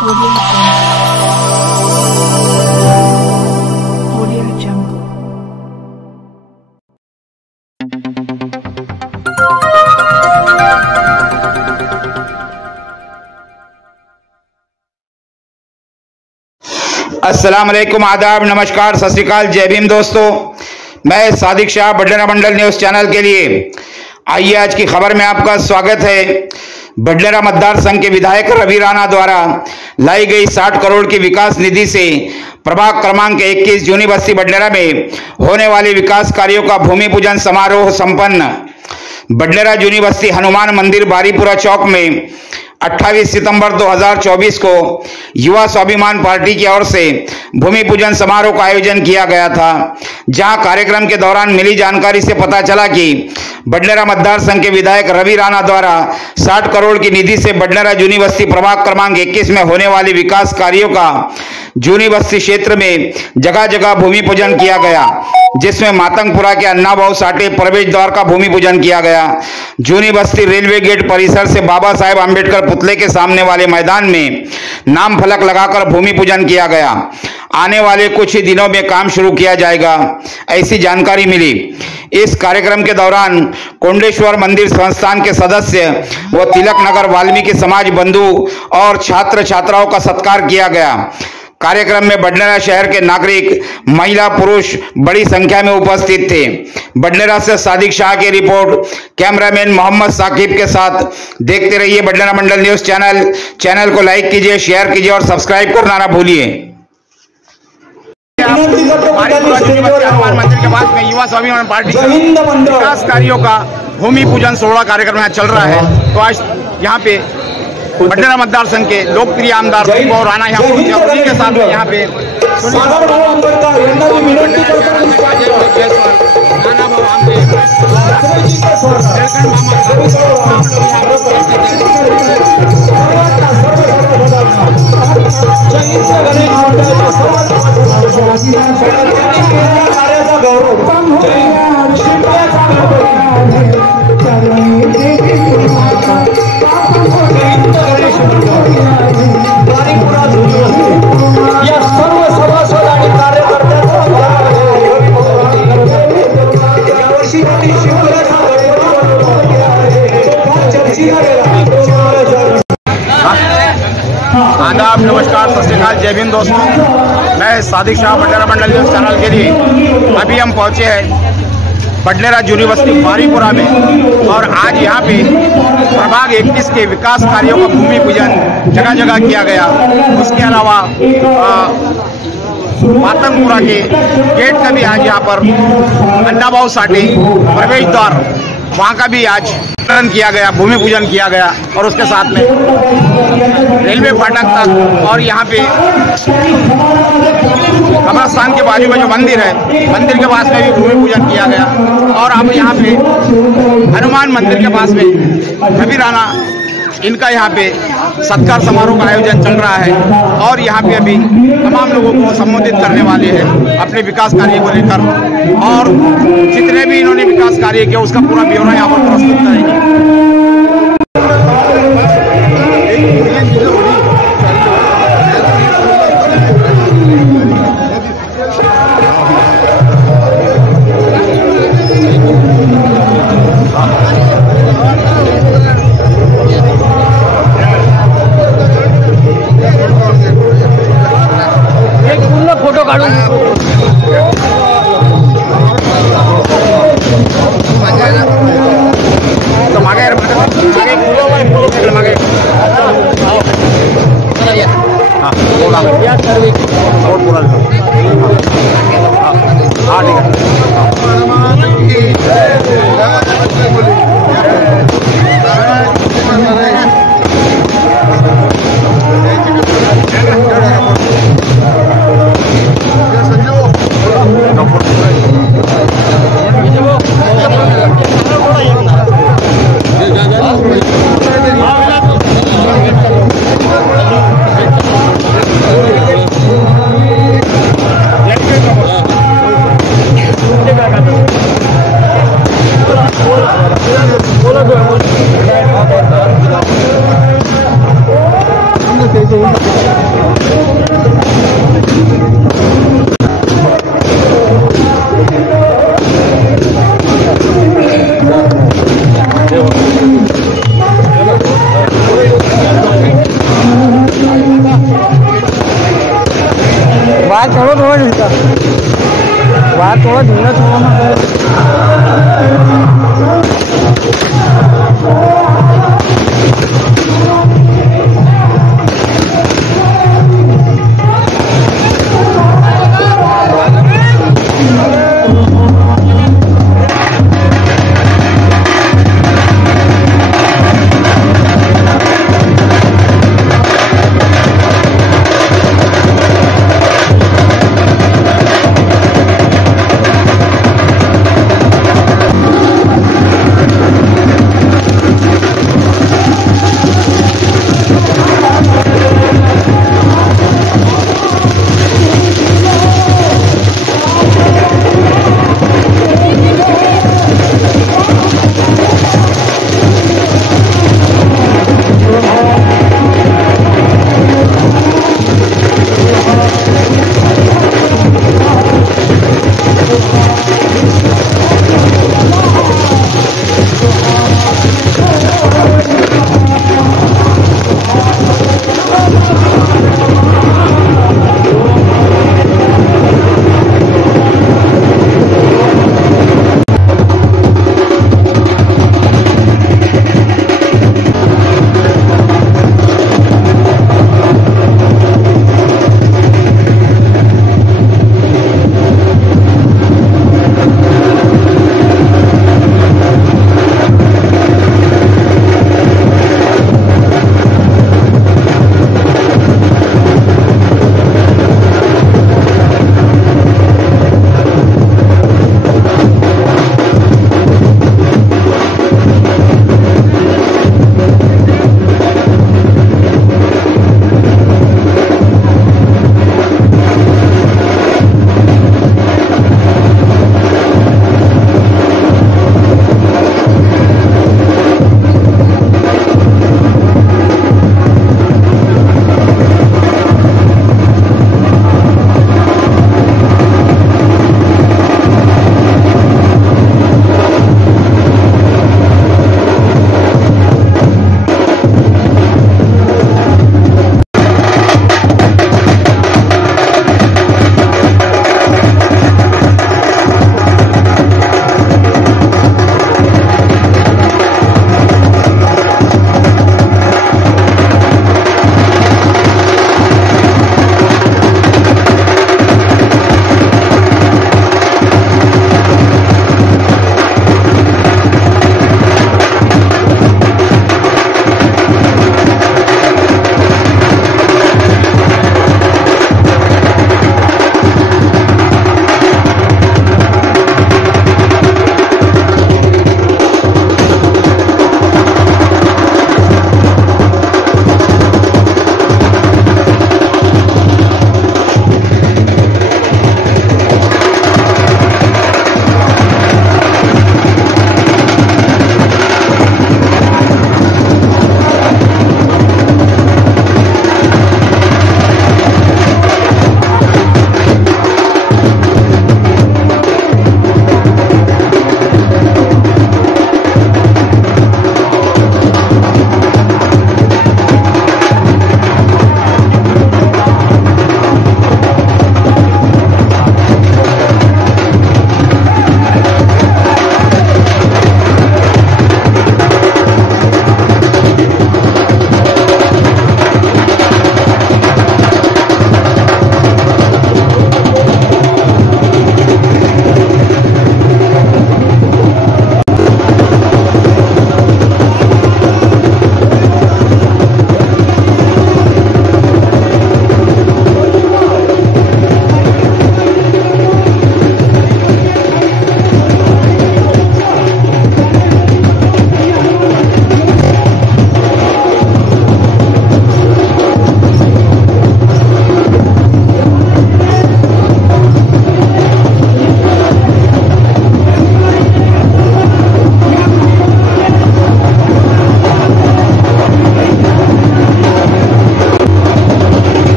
Audio Jungle. अस्सलाम वालेकुम, आदाब, नमस्कार, सत श्री अकाल, जय भीम दोस्तों। मैं सादिक शाह बडलेरा मंडल न्यूज चैनल के लिए आइए आज की खबर में आपका स्वागत है। बडलेरा मतदार संघ के विधायक रवि राणा द्वारा लाई गई 60 करोड़ की विकास निधि से प्रभाग क्रमांक 21 जूनी बस्ती बडलेरा में होने वाले विकास कार्यों का भूमि पूजन समारोह संपन्न। बडलेरा जूनी बस्ती हनुमान मंदिर बारीपुरा चौक में 28 सितंबर 2024 को युवा स्वाभिमान पार्टी की ओर से भूमि पूजन समारोह का आयोजन किया गया था, जहां कार्यक्रम के दौरान मिली जानकारी से पता चला कि बडलेरा मतदार संघ के विधायक रवि राणा द्वारा 60 करोड़ की निधि से बडलेरा जूनी बस्ती प्रभाग क्रमांक 21 में होने वाले विकास कार्यों का जूनी बस्ती क्षेत्र में जगह जगह भूमि पूजन किया गया, जिसमें मातंगपुरा के अन्ना भाऊ साठे प्रवेश द्वार का भूमि पूजन किया गया। जूनी बस्ती रेलवे गेट परिसर से बाबा साहेब आंबेडकर पुतले के सामने वाले मैदान में नाम फलक लगाकर भूमि पूजन किया गया। आने वाले कुछ ही दिनों में काम शुरू किया जाएगा, ऐसी जानकारी मिली। इस कार्यक्रम के दौरान कोंडेश्वर मंदिर संस्थान के सदस्य व तिलक नगर वाल्मीकि समाज बंधु और छात्र छात्राओं का सत्कार किया गया। कार्यक्रम में बडलेरा शहर के नागरिक, महिला, पुरुष बड़ी संख्या में उपस्थित थे। बडलेरा से सादिक शाह की रिपोर्ट, कैमरामैन मोहम्मद साकिब के साथ। देखते रहिए बडलेरा मंडल न्यूज चैनल। चैनल को लाइक कीजिए, शेयर कीजिए और सब्सक्राइब करना ना भूलिए। हनुमान मंदिर के पास में युवा स्वाभिमान पार्टी का विकास कार्यों का भूमि पूजन 16 कार्यक्रम यहाँ चल रहा है। तो आज यहाँ पे बडलेरा मतदार संघ के लोकप्रिय आमदार रवि राणा यहाँ पहुंचे और उन्हीं के साथ में यहाँ पे आदाब, नमस्कार, सत श्री अकाल, जय भीम दोस्तों। मैं सादिक शाह बडलेरा मंडल न्यूज चैनल के लिए अभी हम पहुंचे हैं बडलेरा जूनी बस्ती बारीपुरा में और आज यहाँ पे प्रभाग 21 के विकास कार्यों का भूमि पूजन जगह जगह किया गया। उसके अलावा मातंगपुरा के गेट का भी आज यहाँ पर अन्ना भाऊ साठे प्रवेश द्वार वहाँ का भी आज किया गया, भूमि पूजन किया गया। और उसके साथ में रेलवे फाटक तक और यहाँ पे कब्रिस्तान के बाजू में जो मंदिर है, मंदिर के पास में भी भूमि पूजन किया गया। और अब यहाँ पे हनुमान मंदिर के पास में रवि राणा इनका यहाँ पे सत्कार समारोह का आयोजन चल रहा है और यहाँ पे अभी तमाम लोगों को संबोधित करने वाले हैं अपने विकास कार्य को लेकर, और जितने भी इन्होंने विकास कार्य किया उसका पूरा ब्यौरा यहाँ पर प्रस्तुत करेंगे। फोटो काढून तो मागे बात थोड़ा ढीला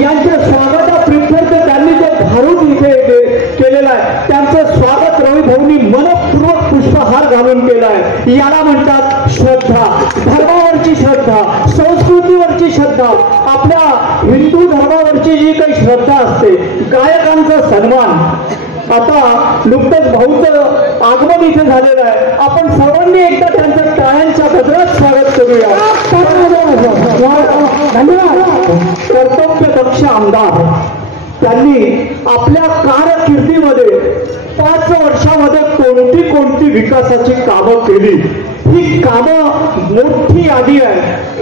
यांच्या स्वागताप्रित्यर्थ त्यांनी जे भारूड इथे केलेलं आहे त्यांचं स्वागत रवी भाऊंनी मनपूर्वक पुष्पहार घालून केलं आहे. याला म्हणतात श्रद्धा, धर्मावरची श्रद्धा, संस्कृतीवरची श्रद्धा, आपल्या हिंदू धर्मावरची जी काही श्रद्धा असते, गायकांचा सन्मान. आता नुकतंच भाऊचं आगमन इथे झालेलं आहे. आपण सर्वांनी एकदा त्यांचं टाळ्यांच्या गजरात स्वागत करूया. धन्यवाद. कर्तव्यदक्ष आमदार त्यांनी आपल्या कारकिर्दीमध्ये 5 वर्षामध्ये कोणती विकासाची कामं केली, ही कामं मोठी यादी आहे.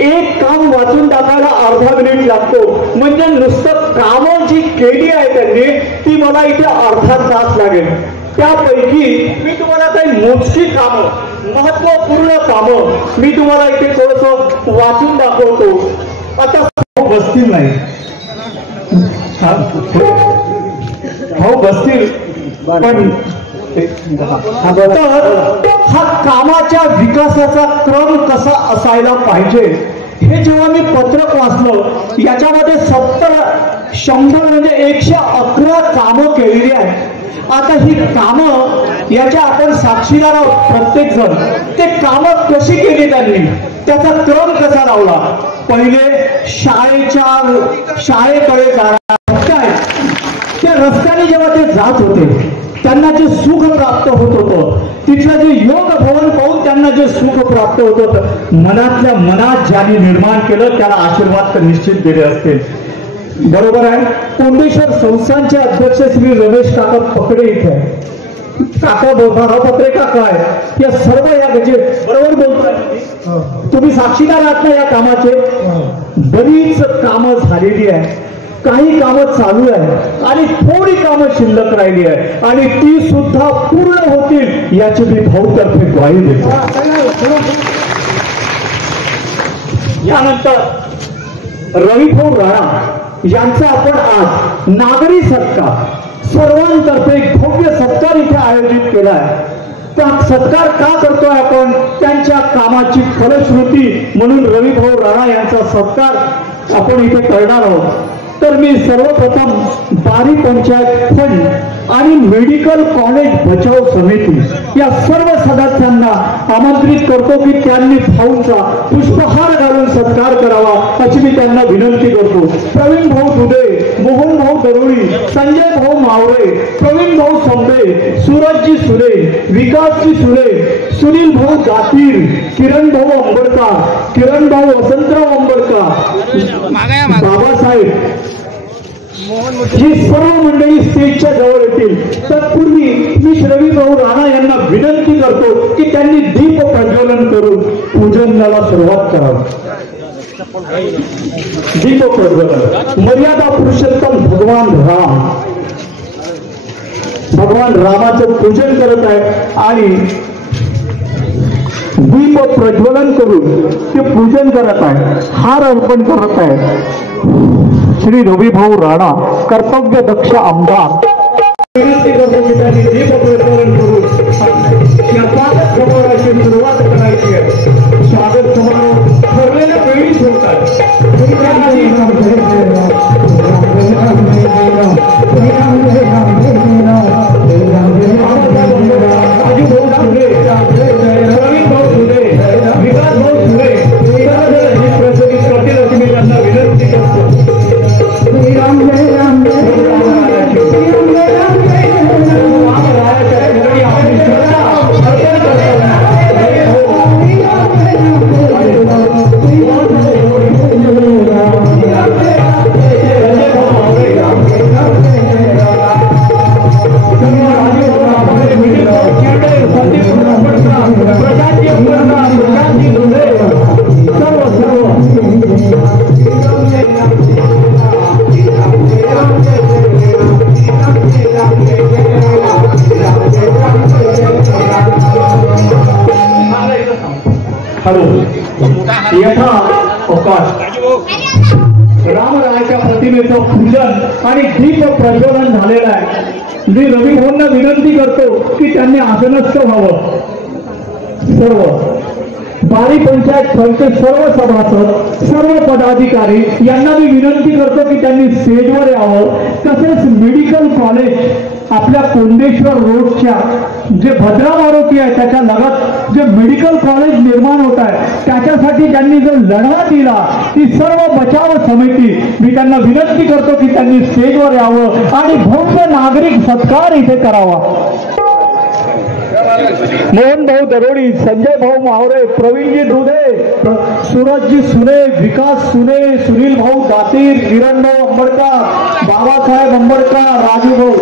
एक काम वाचून टाकायला अर्धा मिनिट लागतो. म्हणजे नुसतं कामं जी केली आहे त्यांनी ती मला इथे अर्धा तास लागेल. त्यापैकी मी तुम्हाला काही मोजकी कामं, महत्वपूर्ण कामं मी तुम्हाला इथे थोडंसं वाचून दाखवतो. आता बसतील नाही, भाऊ बसतील, पण हा कामाच्या विकासाचा क्रम कसा असायला पाहिजे हे जेव्हा मी पत्रक वाचलं, याच्यामध्ये 70-100 म्हणजे 111 कामं केलेली आहेत. आता ही कामं याच्या आपण साक्षीदार आहोत प्रत्येक जण. ते कामं कशी केली त्यांनी, त्याचा क्रम कसा लावला. पहिले शाळेकडे जाणार, त्या रस्त्याने जेव्हा ते जात होते त्यांना जे सुख प्राप्त होत होतं, तिथलं जे योग भवन पाहून त्यांना जे सुख प्राप्त होत होतं, मनातल्या मनात ज्यांनी निर्माण केलं त्याला आशीर्वाद तर निश्चित दिले असतील. बरोबर आहे. कोंडेश्वर संस्थानचे अध्यक्ष श्री रमेश काका पकडे इथे काका भागापत्रे काका आहे. या सर्व या बरोबर बोलतोय, तुम्ही साक्षीदार आहात ना या कामाचे. बरीच कामं झालेली आहे, काही कामं चालू आहे आणि थोडी कामं शिल्लक राहिली आहे आणि ती सुद्धा पूर्ण होतील याची मी भाऊतर्फे ग्वाही देतो. यानंतर रविभाऊ राणा यांचा आपण आज नागरी सत्कार, सर्वांतर्फे एक भव्य सत्कार इथे आयोजित केला आहे. त्या सत्कार का करतोय आपण, त्यांच्या कामाची फलश्रुती म्हणून रविभाऊ राणा यांचा सत्कार आपण इथे करणार आहोत. तर मी सर्वप्रथम बारी पंचायत फंड आणि मेडिकल कॉलेज बचाव समिती या सर्व सदस्यांना आमंत्रित करतो की त्यांनी भाऊंचा पुष्पहार घालून सत्कार करावा अशी मी त्यांना विनंती करतो. प्रवीण भाऊ दुधे, मोहन भाऊ दरोळी, संजय भाऊ मावळे, प्रवीण भाऊ संबे, सूरजजी सुरे, विकासजी सुरे, सुनील भाऊ जातीर, किरण भाऊ अंबडकर, किरण भाऊ वसंतराव अंबडकर, बाबासाहेब, ही सर्व मंडळी स्टेजच्या जवळ येतील. तत्पूर्वी मी रविभाऊ राणा यांना विनंती करतो की त्यांनी दीप प्रज्वलन करून पूजनाला सुरुवात करावी. दीप प्रज्वलन मर्यादा पुरुषोत्तम भगवान रामाचं पूजन करत आहे आणि दीप प्रज्वलन करून ते पूजन करत आहे, हार अर्पण करत आहे. श्री रविभाऊ राणा कर्तव्य दक्ष आमदार विनंती करतो की त्यांनी दीप प्रज्वलन करून या स्वागत समारोहाची सुरुवात करायची आहे. स्वागत समारोह ठरलेल्या वेळीच होतात. रामरायाच्या प्रतिमेचं पूजन आणि दीप प्रज्वलन झालेलं आहे. मी रविभाऊंना विनंती करतो की त्यांनी आसनस्थ व्हावं. सर्व बारी पंचायत फळचे सर्व सभासद सर्व पदाधिकारी यांना मी विनंती करतो की त्यांनी स्टेजवर यावं. तसेच मेडिकल कॉलेज आपल्या कोंडेश्वर रोडच्या जे भद्रा मारुती आहे त्याच्या लगत जे मेडिकल कॉलेज निर्माण होत आहे त्याच्यासाठी ज्यांनी जर लढा दिला ती सर्व बचाव समिती मी त्यांना विनंती करतो की त्यांनी स्टेजवर यावं आणि भव्य नागरिक सत्कार इथे करावा. मोहन भाऊ दरोडी, संजय भाऊ मावरे, प्रवीणजी दुधे, सूरजजी सुने, विकास सुने, सुनील भाऊ दातीर, किरण भाऊ अंबडकर, बाबासाहेब अंबडकर, राजू भाऊ,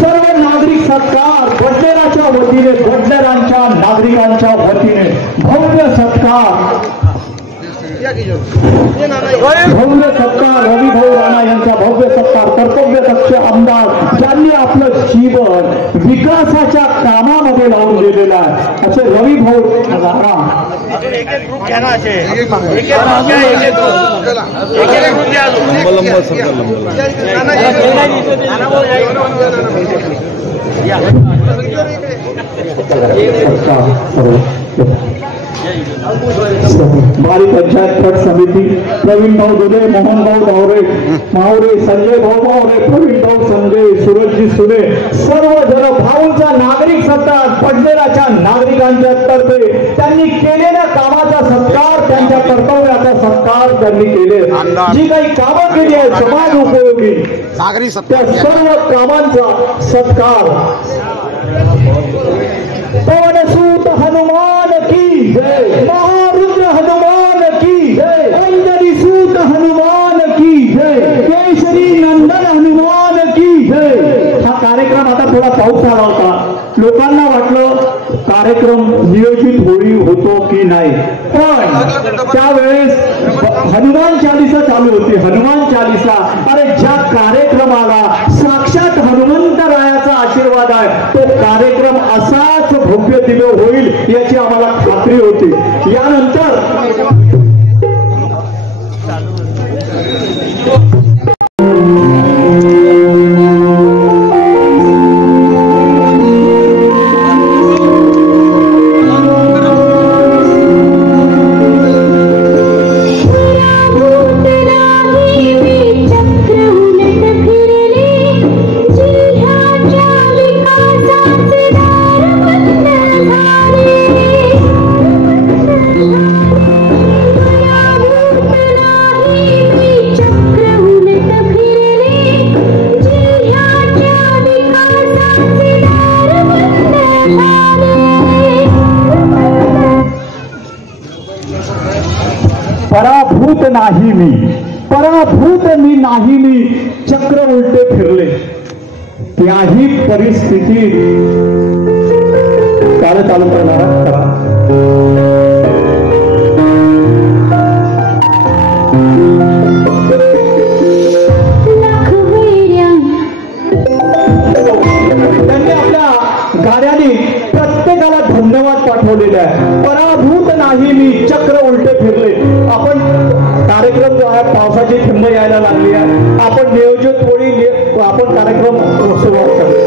सर्व नागरिक सत्कार बडनेराच्या वतीने बडनेरांच्या नागरिकांच्या वतीने भव्य सत्कार रवी भाऊ राणा यांचा भव्य सत्कार. कर्तव्यदक्ष आमदार ज्यांनी आपलं जीवन विकासाच्या कामामध्ये लावून दिलेलं आहे असे रवी भाऊ राणा. बारी पंचायत गट समिती प्रवीण भाऊ दुधे, मोहन भाऊ मावरे, संजय भाऊ मावरे, प्रवीण भाऊ संजय, सूरजजी सुने, सर्वजण भाऊंचा नागरिक सत्कार बडनेराच्या नागरिकांच्या तर्फे त्यांनी केलेल्या कामाचा सत्कार, त्यांच्या कर्तव्याचा सत्कार त्यांनी केले. जी काही कामं केली आहे समाज उपयोगी त्या सर्व कामांचा सत्कार. पवनसूत हनुमान की जय, महारुद्र हनुमान की जय, अंजनी सूत हनुमान की जय, केशरी नंदन हनुमान की जय. हा कार्यक्रम आता थोडा पाऊस आला होता, लोकांना वाटलं कार्यक्रम नियोजित होतो की नाही, पण त्यावेळेस हनुमान चालीसा चालू होती. हनुमान चालीसा, अरे ज्या कार्यक्रमाला साक्षात हनुमंतरायाचा आशीर्वाद आहे तो कार्यक्रम असाच भव्य दिव्य होईल याची आम्हाला खात्री होती. यानंतर पराभूत मी नाही मी चक्र उलटे फिरले. त्याही परिस्थितीत चालू करणारा करा. त्यांनी आपल्या गाड्याने प्रत्येकाला धन्यवाद पाठवलेले आहे. पराभूत नाही मी चक्र उलटे फिरले. आपण कार्यक्रम जो आहे पावसाची थंड यायला लागली आहे, आपण नियोजित वेळी आपण कार्यक्रम सुरुवात करतो.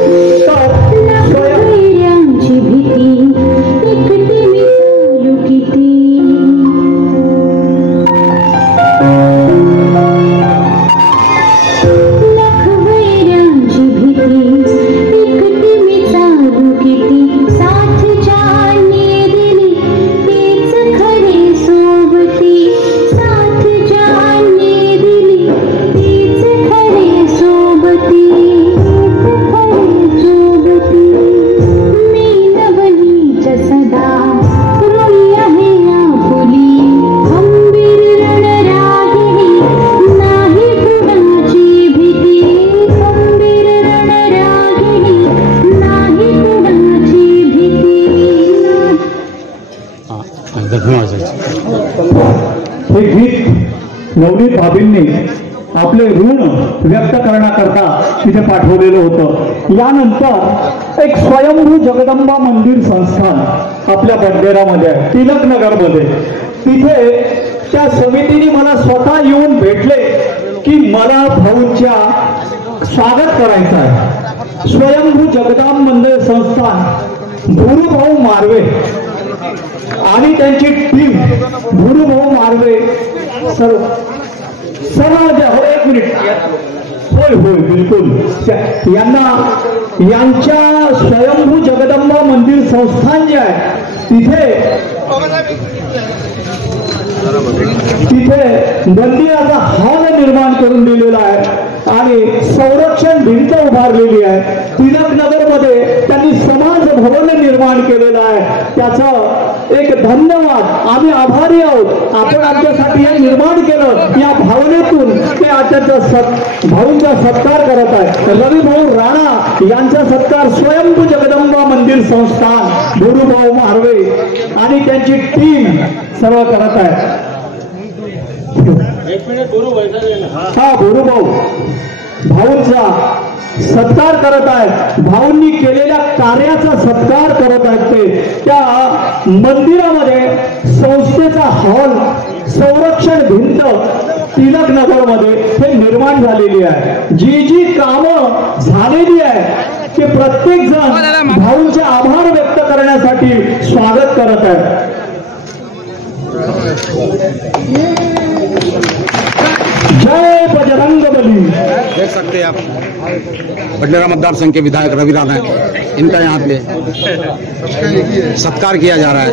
हे गीत नवनीत भाभींनी आपले ऋण व्यक्त करण्याकरता तिथे पाठवलेलं होतं. यानंतर एक स्वयंभू जगदंबा मंदिर संस्थान आपल्या बडनेरामध्ये आहे, टिळकनगरमध्ये. तिथे त्या समितीने मला स्वतः येऊन भेटले की मला भाऊंच्या स्वागत करायचं आहे. स्वयंभू जगदंबा मंदिर संस्थान गुरुभाऊ मार्वे आणि त्यांची टीम गुरुभाऊ मार्वे सर्व हो एक मिनिट होय बिलकुल यांच्या स्वयंभू जगदंबा मंदिर संस्थान जे आहे तिथे मंदिराचा हॉल निर्माण करून दिलेला आहे आणि संरक्षण भिंत उभारलेली आहे. तिलकनगर मध्ये त्यांनी समाज भवन निर्माण केलेलं आहे. त्याचा एक धन्यवाद, आम्ही आभारी आहोत. आपण आमच्यासाठी हे निर्माण केलं, या भावनेतून ते आजच्या भाऊंचा सत्कार करत आहे. रविभाऊ राणा यांचा सत्कार स्वयंभू जगदंबा मंदिर संस्थान गुरुभाऊ मार्वे आणि त्यांची टीम सर्व करत आहे. हा गुरुभाऊ भाऊंचा सत्कार करत आहेत. भाऊंनी केलेल्या कार्याचा सत्कार करत आहेत. ते त्या मंदिरामध्ये संस्थेचा हॉल, संरक्षण भिंत तिलकनगरमध्ये हे निर्माण झालेली आहे. जी कामं झालेली आहे ते प्रत्येक जण भाऊंचे आभार व्यक्त करण्यासाठी स्वागत करत आहे. जय बजरंग बली. देख सकते हैं आप बडलेरा मतदार संघ के विधायक रवि राणा है, इनका यहाँ पे सत्कार किया जा रहा है.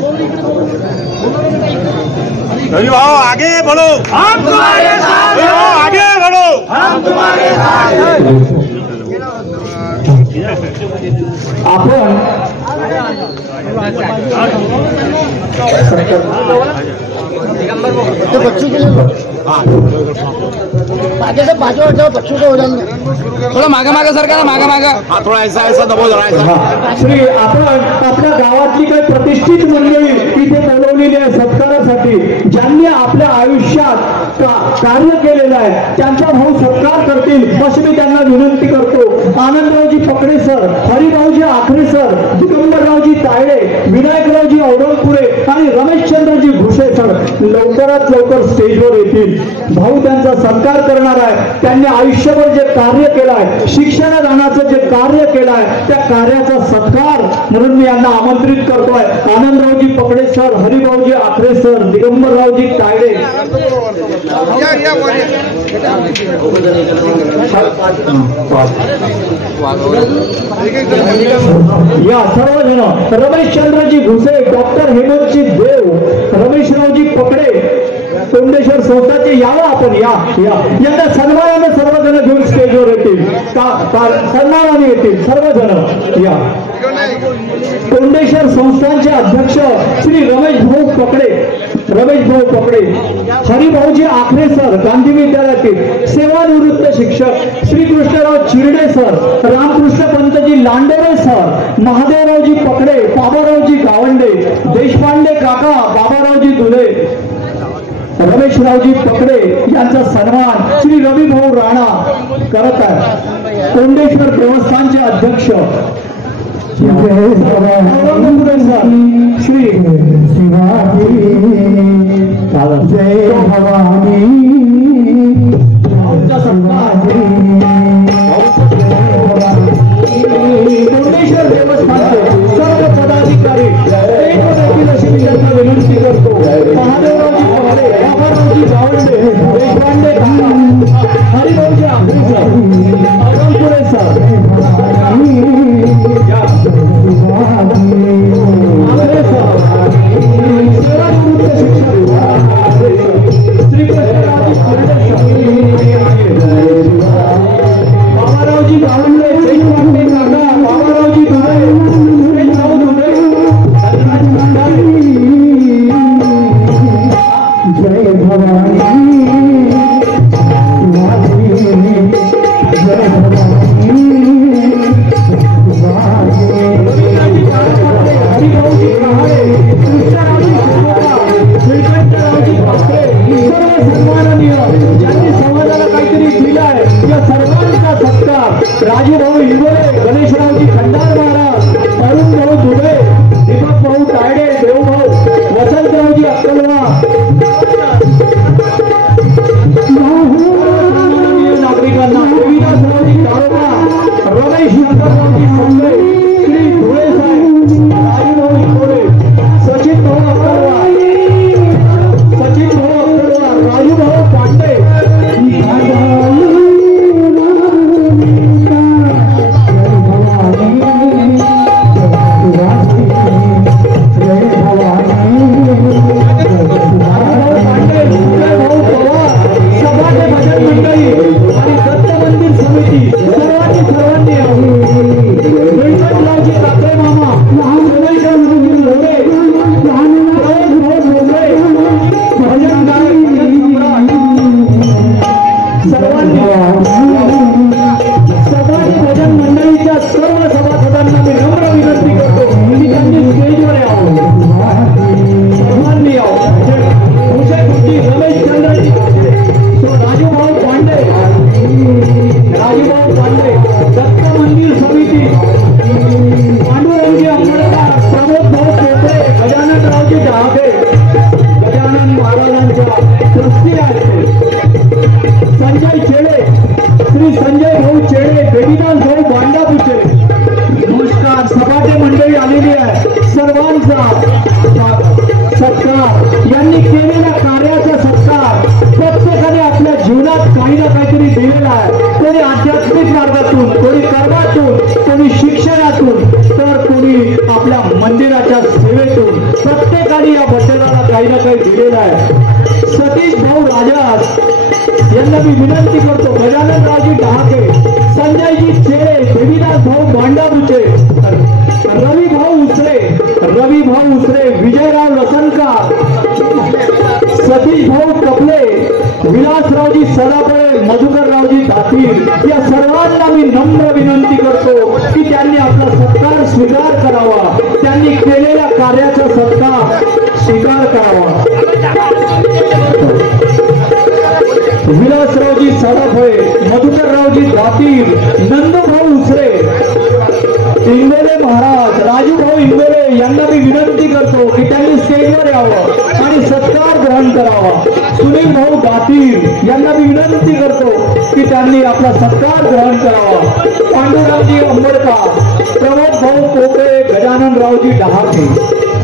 रवि भाव आगे बढ़ो, हम तुम्हारे साथ हैं. आगे बढ़ो, हम तुम्हारे साथ हैं. आपण बच्चों के लिए आगे से बाजू हट जाओ, बच्चों को हो जाने थोड़ा मागा मागा सरकार मागा मागा. हाँ, थोड़ा ऐसा दबो जरा ऐसा. श्री आपण आपल्या गावातली काही प्रतिष्ठित मंडळी इथे बोलवलेली आहे सत्कारासाठी. ज्यांनी आपल्या आयुष्यात कार्य केलेलं आहे त्यांचा भाऊ सत्कार करतील अशी मी त्यांना विनंती करतो. आनंदरावजी पकडे सर, हरिभाऊजी आखरे सर, दिगंबररावजी तायडे, विनायकरावजी औरंगपुरे आणि रमेशचंद्रजी घुसे सर लवकरात लवकर स्टेजवर येतील. भाऊ त्यांचा सत्कार करणार आहे. त्यांनी आयुष्यभर जे कार्य केलं आहे, शिक्षणदानाचं जे कार्य केलं आहे त्या कार्याचा सत्कार म्हणून मी यांना आमंत्रित करतोय. आनंदरावजी पकडे सर, हरिभाऊजी आखरे सर, दिगंबररावजी तायडे या सर्वजण, रमेशचंद्रजी घुसे, डॉक्टर हेमंतजी देव, रमेशरावजी पकडे, कोंडेश्वर संस्थाचे यावं आपण यांना सन्मानाने सर्वजण घेऊन स्टेजवर येतील. सन्मानाने येतील सर्वजण. या कोंडेश्वर संस्थांचे अध्यक्ष श्री रमेश भाऊ पकडे, हरिभाऊजी आखरे सर, गांधी विद्यालयातील सेवानिवृत्त शिक्षक श्री कृष्णराव चिरडे सर, रामकृष्ण पंतजी लांडोरे सर, महादेवरावजी पकडे, बाबारावजी गावंडे, देशपांडे काका, बाबारावजी दुले, रमेशरावजी पकडे यांचा सन्मान श्री रविभाऊ राणा करत आहे. कोंडेश्वर देवस्थानचे अध्यक्ष श्री शिवाजी जय भवानी कोंडेश्वर देवस्थानचे सर्व पदाधिकारी अशी मी त्यांना विनंती करतो. महादेवरावजी पकडे, बाबारावजी गावंडे, देशपांडे काका, हरिभाऊजी आखरे सर, औरंगपुरे सर, बाबारावजी गावंडे, देशपांडे काका, बाबारावजी दुले, जय भवानी ज्यांनी समाजाला काहीतरी दिलं आहे या सर्वांचा सत्कार राजूभाऊ इंगोले, गणेशरावजी खंडार महाराज, अरुण भाऊ दुबे, दीपक भाऊ तायडे, देवभाऊ, वसंतरावजी अक्कलवा, नागरिकांना विनासरावजी कारोबा, रमेश शंकररावजी मुंबई, श्री धुळे साहेब, राजूभाऊ इंगोले, सचिन भाऊ गजानन मंडळीच्या सर्व सभासदांना मी नम्र विनंती करतो की त्यांनी स्टेजवर यावं, सर्वांनी यावं. म्हणजे रमेशचंद्र राजूभाऊ पांडे, दत्त मंदिर समिती, पांडुरंगी अंबेडकर, प्रमोद भाऊ कोपरे, गजाननरावजी डहाके, गजानन महाराजांच्या ट्रस्टी आहेत, संजय चेडे, श्री संजय भाऊ चेडे, बेबीदास भाऊ बांडापुचे. नमस्कार. सपाटे मंडळी आलेली आहे, सर्वांचा सत्कार. यांनी केलेल्या कार्याचा सत्कार. प्रत्येकाने आपल्या जीवनात काही ना काहीतरी दिलेला आहे. कोणी आध्यात्मिक मार्गातून, कोणी कर्मातून, कोणी शिक्षणातून, तर कोणी आपल्या मंदिराच्या सेवेतून. प्रत्येकाने या बड्डेला काही ना काही दिलेलं आहे. सतीश भाऊ राजास यांना मी विनंती करतो, गजाननरावजी डहाके, संजयजी चेडे, देवीदास भाऊ बांडापुचे, रवी भाऊ उसरे, विजयराव लसनकर, सतीश भाऊ कपले, विलासरावजी सदापळे, मधुकररावजी दातीर, या सर्वांना मी नम्र विनंती करतो की त्यांनी आपला सत्कार स्वीकार करावा, त्यांनी केलेल्या कार्याचा सत्कार स्वीकार करावा. विलासरावजी सदाफळे, मधुकररावजी दातीर, नंदूभाऊ उसरे, इंगोले महाराज, राजूभाऊ इंगोले यांना मी विनंती करतो की त्यांनी स्टेजवर यावं आणि सत्कार ग्रहण करावा. सुनील भाऊ दातीर यांना मी विनंती करतो की त्यांनी आपला सत्कार ग्रहण करावा. पांडुरंगी अंबेडकर, प्रमोद भाऊ कोपरे, गजाननरावजी डहाके,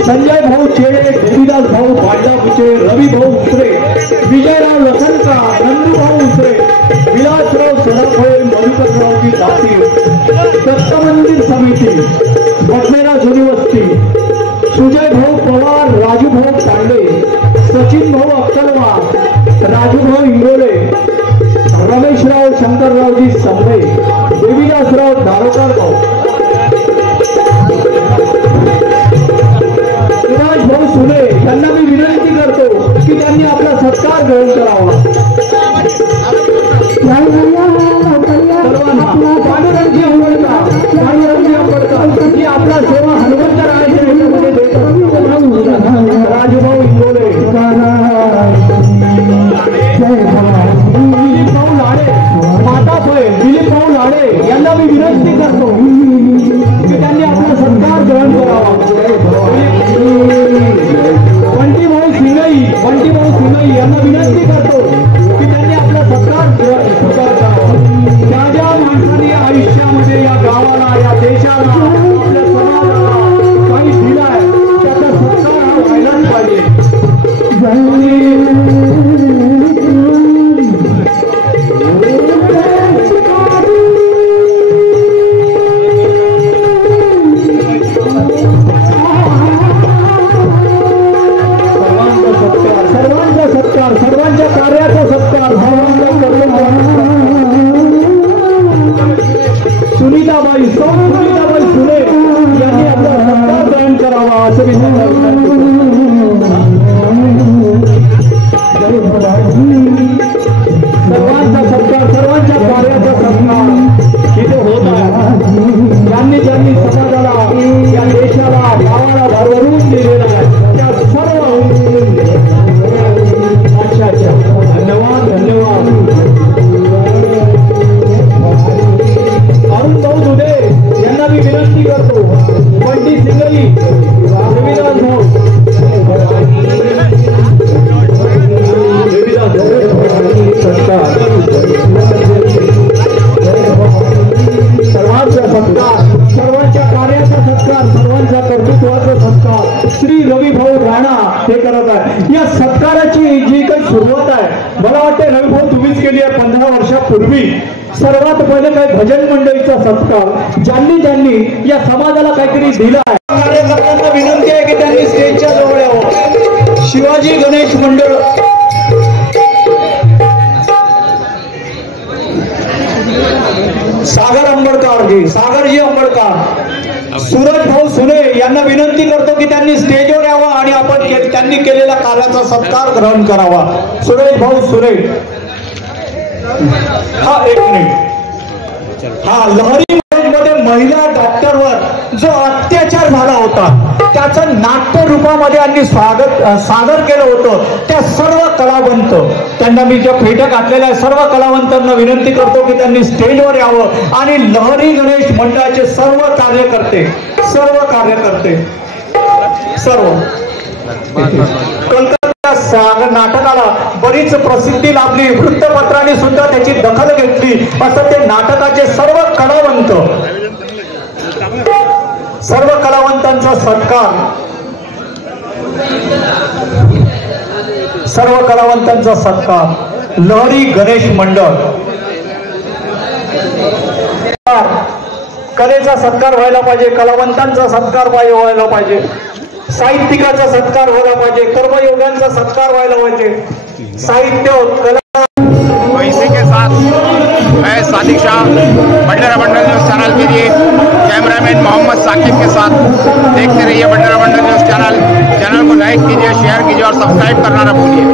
संजय भाऊ चेडे, देवीदास भाऊ बांडापुचे, रवी भाऊ उसरे, विजयराव लसनकर, नंदू भाऊ उसरे, विलासराव सदाफळे, मधुकररावजी दातीर, दत्त मंदिर समिती, बडनेरा जुनी वस्ती, सुजय भाऊ पवार, राजू भाऊ पांडे, सचिन भाऊ अक्कलवार, राजू भाऊ इंगोले, रमेशराव शंकररावजी संभे, देवीदासराव दारोकर भाऊ, भाऊ सुने यांना मी विनंती करतो की त्यांनी आपला सत्कार ग्रहण करावा. सर्वांना पांडुरंगी अंबेडकर की आपला सेवा हनुमंतरायाच्या ह्याच्यामध्ये देतात. राजूभाऊ इंगोले, दिलीप भाऊ लाडे, माताफळे दिलीप भाऊ लाडे यांना मी विनंती करतो की त्यांनी आपला सत्कार ग्रहण करावा. बंटी भाऊ सिंगई यांना विनंती करतो की त्यांनी आपला सत्कार करावा. ज्या ज्या माणसाने आयुष्यामध्ये या गावाला, या देशाला, आपल्या समाजाला काही दिलाय त्याचा सत्कार हा व्हायलाच पाहिजे. सर्वांच्या कार्याचा सत्कार सुनीताबाई सुने यांनी आपला सत्कार ग्रहण करावा असं मी सर्वांचा सत्कार, सर्वांच्या कार्याचा सत्कार इथे होत आहे. ज्यांनी समाजाला, या देशाला, गावाला भरभरून दिलेला आहे त्या सर्व धन्यवाद. अरुण भाऊ दुधे यांना मी विनंती करतो, पंडित सिंगली, देवीदास भाऊ, सर्वांचा सत्कार, सर्वांच्या कार्याचा सत्कार, सर्वांच्या कर्तृत्वाचा सत्कार श्री रवी भाऊ राणा हे करत आहे. या सत्काराची जी काही सुरुवात आहे मला वाटते रवी भाऊ तुम्हीच केली आहे 15 वर्षापूर्वी. सर्वात पहिले काही भजन मंडळीचा सत्कार, ज्यांनी या समाजाला काहीतरी दिलं आहे. कार्यकर्त्यांना विनंती आहे की त्यांनी स्टेजच्या जवळ यावं. शिवाजी गणेश मंडळ, सागरजी अंबेडकर, सूरज भाऊ सुने यांना विनंती करतो की त्यांनी स्टेजवर यावं आणि आपण त्यांनी केलेल्या कार्याचा सत्कार ग्रहण करावा. सूरज भाऊ सुने, हा एक मिनिट, हा लहरी महिला डॉक्टरवर जो अत्याचार झाला होता त्याचं नाट्य रूपामध्ये यांनी सादर केलं होतं. त्या सर्व कलावंत, त्यांना मी ज्या भेट्या घातलेल्या सर्व कलावंतांना विनंती करतो की त्यांनी स्टेजवर यावं आणि लहरी गणेश मंडळाचे सर्व कार्यकर्ते कलकत्ता नाटकाला बरीच प्रसिद्धी लाभली, वृत्तपत्रांनी सुद्धा त्याची दखल घेतली. असं ते नाटकाचे सर्व कलावंतांचा सत्कार लहरी गणेश मंडळ. कलेचा सत्कार व्हायला पाहिजे, कलावंतांचा सत्कार व्हायला पाहिजे, साहित्यिकाचा सत्कार व्हायला पाहिजे, कर्मयोगांचा सत्कार व्हायला पाहिजे. साहित्य कला. तो इसी के साथ मैं सादिक शाह बडनेरा मंडल न्यूज़ चैनल के लिए कैमरामैन मोहम्मद साकिब के साथ देखते रहिए बडनेरा मंडल न्यूज़ चैनल को लाइक कीजिए, शेयर कीजिए और सब्सक्राइब करना न भूलिए।